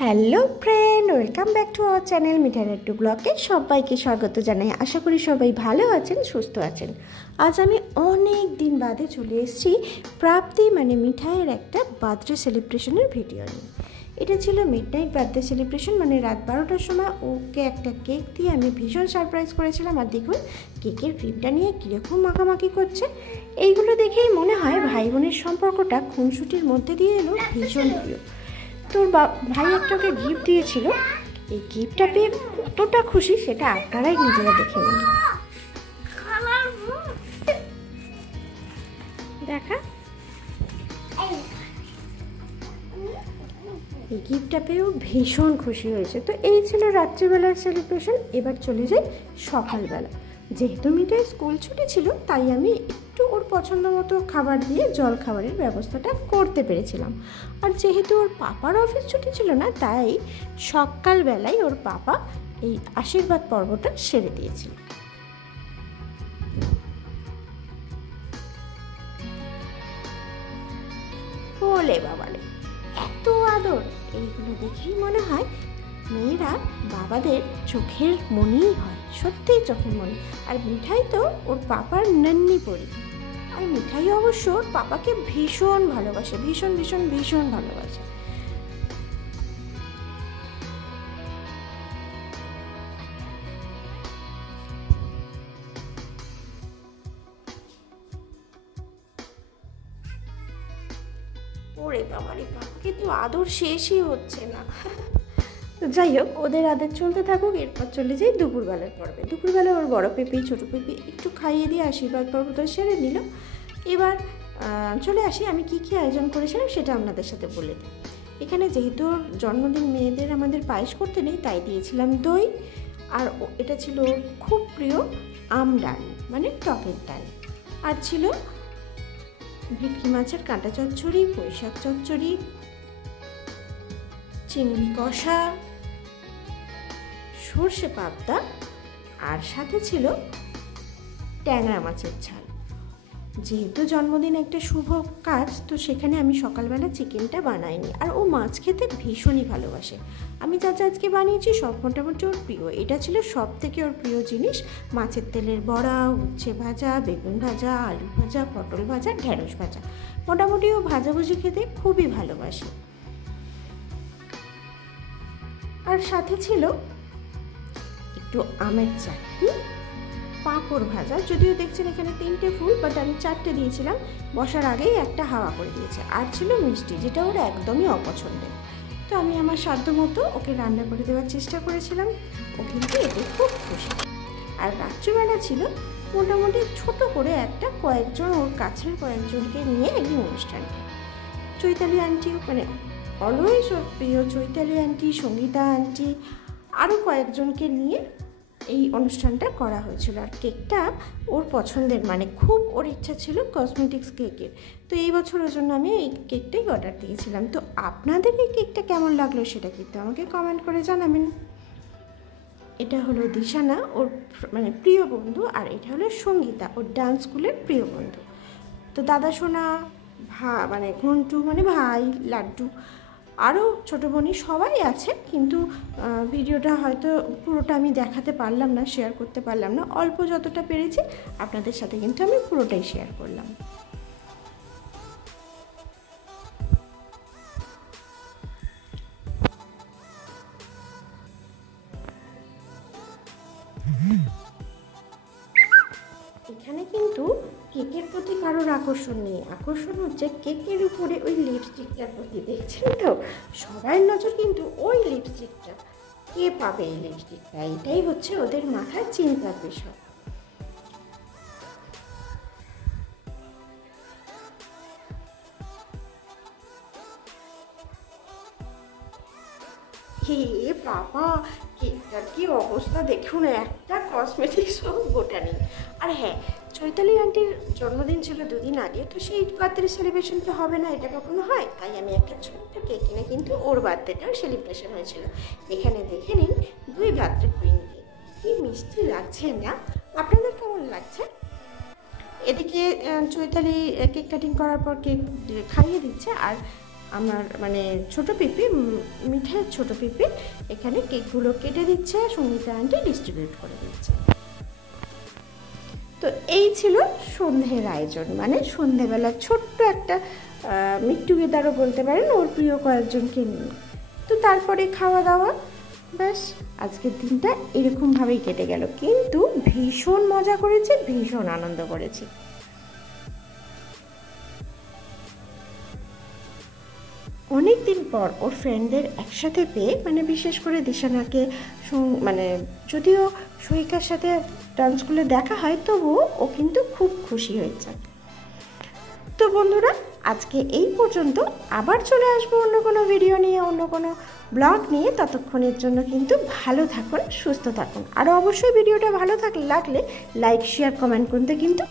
Hello friend, welcome back to our channel Mithai Laddu ব্লগে সবাইকে স্বাগত জানাই। আশা করি সবাই ভালো আছেন, সুস্থ আছেন। আজ আমি অনেক দিন বাদে চলে এসেছি প্রাপ্তি মানে মিঠাইয়ের একটা বার্থডে সেলিব্রেশনের ভিডিও নিয়ে। এটা ছিল মিডনাইট বার্থডে সেলিব্রেশন, মানে রাত 12টার সময় ওকে একটা কেক দিয়ে আমি ভীষণ সারপ্রাইজ করেছিলাম। আর দেখুন কেকের ক্রিমটা নিয়ে কীরকম মাখামাখি করছে। এইগুলো দেখেই মনে হয় ভাই বোনের সম্পর্কটা খুনসুটির মধ্যে দিয়ে এলো ভীষণ প্রিয়। তোর ভাই একটা ওকে গিফট দিয়েছিল, এই গিফটটা পেয়ে কতটা খুশি সেটা আপনারাই নিজেরা দেখে নিন। দেখা এই গিফটটা পেয়েও ভীষণ খুশি হয়েছে। তো এই ছিল রাত্রিবেলার সেলিব্রেশন। এবার চলে যাই সকালবেলা। যেহেতু মিঠাই স্কুল ছুটি ছিল তাই আমি একটু ওর পছন্দ মতো খাবার দিয়ে জল খাবারের ব্যবস্থাটা করতে পেরেছিলাম। আর যেহেতু ওর পাপার অফিস ছুটি ছিল না, তাই সকালবেলায় ওর পাপা এই আশীর্বাদ পর্বটা সেরে দিয়েছিল। বলে বাবারে এত আদর! এইগুলো দেখেই মনে হয় মেয়েরা বাবাদের চোখের মনেই হয়, সত্যিই চোখের মনে। আর মিঠাই তো ওর পাপার নান্নি পড়ি। আর মিঠাই অবশ্য ওর পাপাকে ভীষণ ভালোবাসে, ভীষণ ভীষণ ভীষণ ভালোবাসে। ওরে বাবারে, পাপাকে তো আদর শেষই হচ্ছে না। তো যাই হোক, ওদের আদর চলতে থাকুক। এরপর চলে যাই দুপুরবেলার পর্বে। দুপুরবেলা ওর বড় পেঁপি ছোটো পেঁপি একটু খাইয়ে দিয়ে আশীর্বাদ পর্ব তো সেরে নিল। এবার চলে আসি আমি কী কী আয়োজন করেছিলাম সেটা আপনাদের সাথে বলে দিই। এখানে যেহেতু ওর জন্মদিন, মেয়েদের আমাদের পায়েস করতে নেই, তাই দিয়েছিলাম দই। আর এটা ছিল ওর খুব প্রিয় আম ডাল, মানে টকের ডাল। আর ছিল ভেটকি মাছের কাঁটা চচ্চড়ি, পুঁইশাক চচ্চড়ি, চিংড়ি কষা, সর্ষে পাবদা, আর সাথে ছিল ট্যাংরা মাছের ঝাল। যেহেতু জন্মদিন একটা শুভ কাজ, তো সেখানে আমি সকালবেলা চিকেনটা বানাইনি। আর ও মাছ খেতে ভীষণই ভালোবাসে। আমি যা যা আজকে বানিয়েছি সব মোটামুটি ওর প্রিয়। এটা ছিল সব থেকে ওর প্রিয় জিনিস, মাছের তেলের বড়া, উচ্ছে ভাজা, বেগুন ভাজা, আলু ভাজা, পটল ভাজা, ঢেঁড়স ভাজা। মোটামুটি ও ভাজাভুজি খেতে খুবই ভালোবাসে। আর সাথে ছিল একটু আমের চাটনি, পাঁপড় ভাজা। যদিও দেখছেন এখানে 3টে ফুল, বাট আমি 4টে দিয়েছিলাম, বসার আগেই একটা হাওয়া করে দিয়েছে। আর ছিল মিষ্টি, যেটা ওর একদমই অপছন্দের। তো আমি আমার সাধ্য মতো ওকে রান্না করে দেওয়ার চেষ্টা করেছিলাম। ও কিন্তু এতে খুব খুশি। আর রাত্রিবেলা ছিল মোটামুটি ছোট করে একটা কয়েকজন ওর কাছের কয়েকজনকে নিয়ে একটি অনুষ্ঠান। চৈতালি আন্টি, মানে অলওয়েজ ওর প্রিয় চৈতালি আন্টি, সঙ্গীতা আন্টি, আরও কয়েকজনকে নিয়ে এই অনুষ্ঠানটা করা হয়েছিল। আর কেকটা ওর পছন্দের, মানে খুব ওর ইচ্ছা ছিল কসমেটিক্স কেকের। তো এই বছর ওর জন্য আমি এই কেকটাই অর্ডার দিয়েছিলাম। তো আপনাদের এই কেকটা কেমন লাগলো সেটা কিন্তু আমাকে কমেন্ট করে জানাবেন। এটা হলো দিশানা, ওর মানে প্রিয় বন্ধু। আর এটা হলো সঙ্গীতা, ওর ডান্স স্কুলের প্রিয় বন্ধু। তো দাদা সোনা, মানে ঘন্টু মানে ভাই, লাড্ডু, আরও ছোটো বোনি সবাই আছে। কিন্তু ভিডিওটা হয়তো পুরোটা আমি দেখাতে পারলাম না, শেয়ার করতে পারলাম না। অল্প যতটা পেরেছি আপনাদের সাথে কিন্তু আমি পুরোটাই শেয়ার করলাম। এখানে কিন্তু কেকের প্রতি কারোর আকর্ষণ নেই, আকর্ষণ হচ্ছে কেকের উপরে ওই লিপস্টিকটার প্রতি। দেখছেন তো, সবার নজর কিন্তু ওই লিপস্টিকটা, কে পাবে এই লিপস্টিকটা, এটাই হচ্ছে ওদের মাথায় চিন্তার বিষয়। হে বাবা, কেকটার কি অবস্থা দেখুন, একটা কসমেটিক্সও গোটা নেই। আর হ্যাঁ, চৈতালি আন্টির জন্মদিন ছিল 2 দিন আগে, তো সেই বার্থডে সেলিব্রেশন তো হবে না, এটা কখনো হয়? তাই আমি একটা ছোট্ট কেক কিনে কিন্তু ওর বার্থডেটাও সেলিব্রেশন হয়েছিল। এখানে দেখে নিন 2 বার্থডে কুইন কেক, কি মিষ্টি লাগছে না? আপনাদের কেমন লাগছে? এদিকে চৈতালি কেক কাটিং করার পর কেক খাইয়ে দিচ্ছে, আর আমার মানে ছোটো পিপি, মিঠের ছোটো পিপি এখানে কেকগুলো কেটে দিচ্ছে, সঙ্গীতা আন্টি ডিস্ট্রিবিউট করে দিচ্ছে। তো এই ছিল সন্ধ্যের আয়োজন, মানে সন্ধ্যেবেলা ছোট্ট একটা মিট টুগেদারও বলতে পারেন, ওর প্রিয় কয়েকজনকে নিয়ে। তো তারপরে খাওয়া দাওয়া, ব্যাস আজকের দিনটা এরকমভাবেই কেটে গেল, কিন্তু ভীষণ মজা করেছি, ভীষণ আনন্দ করেছি। অনেক দিন পর ওর ফ্রেন্ডদের একসাথে পেয়ে, মানে বিশেষ করে দিশানাকে, মানে যদিও সহিকার সাথে ডান্স স্কুলে দেখা হয় তবুও ও কিন্তু খুব খুশি হয়েছে। তো বন্ধুরা, আজকে এই পর্যন্ত, আবার চলে আসবো অন্য কোনো ভিডিও নিয়ে, অন্য কোনো ব্লগ নিয়ে। ততক্ষণের জন্য কিন্তু ভালো থাকুন, সুস্থ থাকুন, আর অবশ্যই ভিডিওটা ভালো লাগলে লাইক শেয়ার কমেন্ট করতে কিন্তু